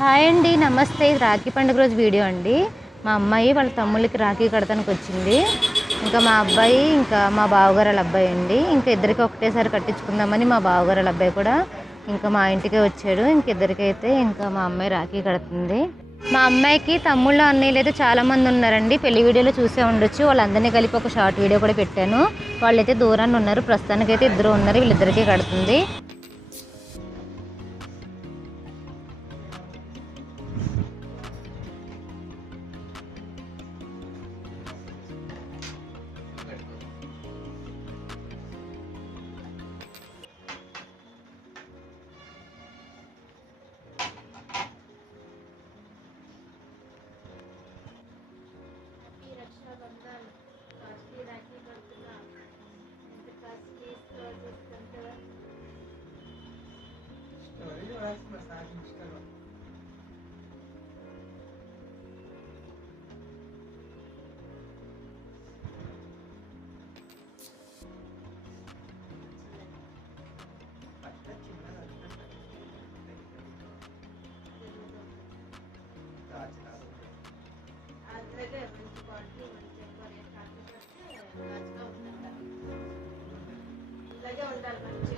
Hi అండి నమస్తే. ఇది రాఖీ పండుగ రోజు వీడియో అండి. మా అమ్మాయి వాళ్ళ తమ్ముళ్ళకి రాఖీ కడతానికి వచ్చింది. ఇంకా మా అబ్బాయి ఇంకా మా బావగారు వాళ్ళ అబ్బాయి అండి. ఇంకా ఇద్దరికి ఒకటేసారి కట్టించుకుందామని మా బావగారు వాళ్ళ అబ్బాయి కూడా ఇంకా మా ఇంటికే వచ్చాడు. ఇంక ఇద్దరికైతే ఇంకా మా అమ్మాయి రాఖీ కడుతుంది. మా అమ్మాయికి తమ్ముళ్ళు అన్నయ్యలు అయితే చాలామంది ఉన్నారండి. పెళ్ళి వీడియోలో చూసే ఉండొచ్చు. వాళ్ళందరినీ కలిపి ఒక షార్ట్ వీడియో కూడా పెట్టాను. వాళ్ళైతే దూరాన్ని ఉన్నారు. ప్రస్తుతానికైతే ఇద్దరు ఉన్నారు. వీళ్ళిద్దరికీ కడుతుంది. faz massagem de calor. लगे उल्टा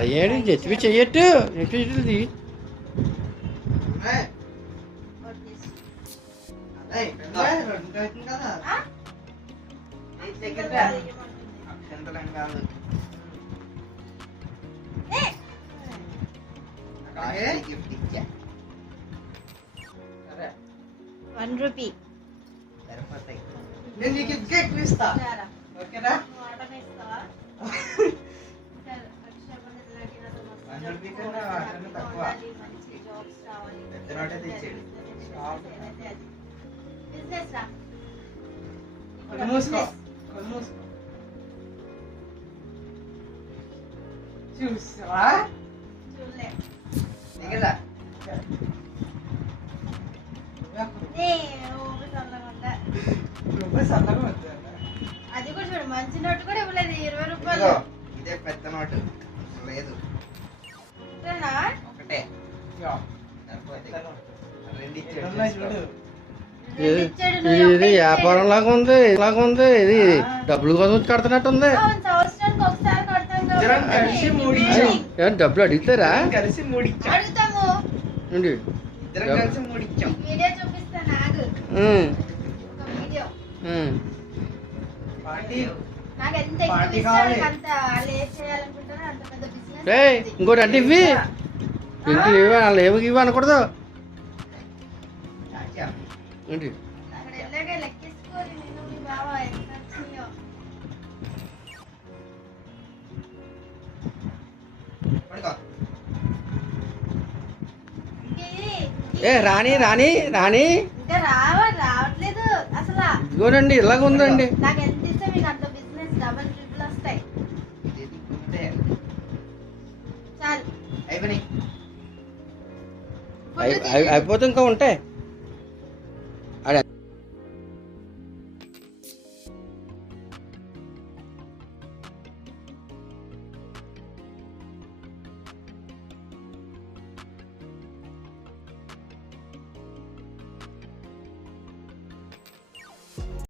అయ్యాడు చెప్పి చెయ్యట్టు? ఏ! వన్ రూపీ నేను నీకు ఇంకా ఎక్కువ ఇస్తా. ఓకేనా మూసుకో మూసుకో చూసావా? అది కూడా చూడు మంచి నోటు కూడా ఇవ్వలేదు ఇరవై రూపాయలు. ఇదే పెద్ద నోటు. లేదు? ఒకటే. ఇది వ్యాపారం. లాగా ఉంది లాగా ఉంది. ఇది డబ్బుల కోసం వచ్చి కడుతున్నట్టు ఉంది అవును, సంవత్సరానికి ఒకసారి కడతాం ఇద్దరం కలిసి మూడు ఇచ్చాం ఏమన్నా డబ్బులు అడుగుతారా ఇంకోటి అంటే ఇవి ఇంట్లో ఇవి వాళ్ళు ఏమి ఇవి అనకూడదు? ఏంటి? ఏ రాణి రాణి రాణి. ఇంకా రావ రావట్లేదు అసలు ఇదిగోనండి ఇలాగ ఉందండి. నాకు అయిపోతే ఇంకా ఉంటాయి.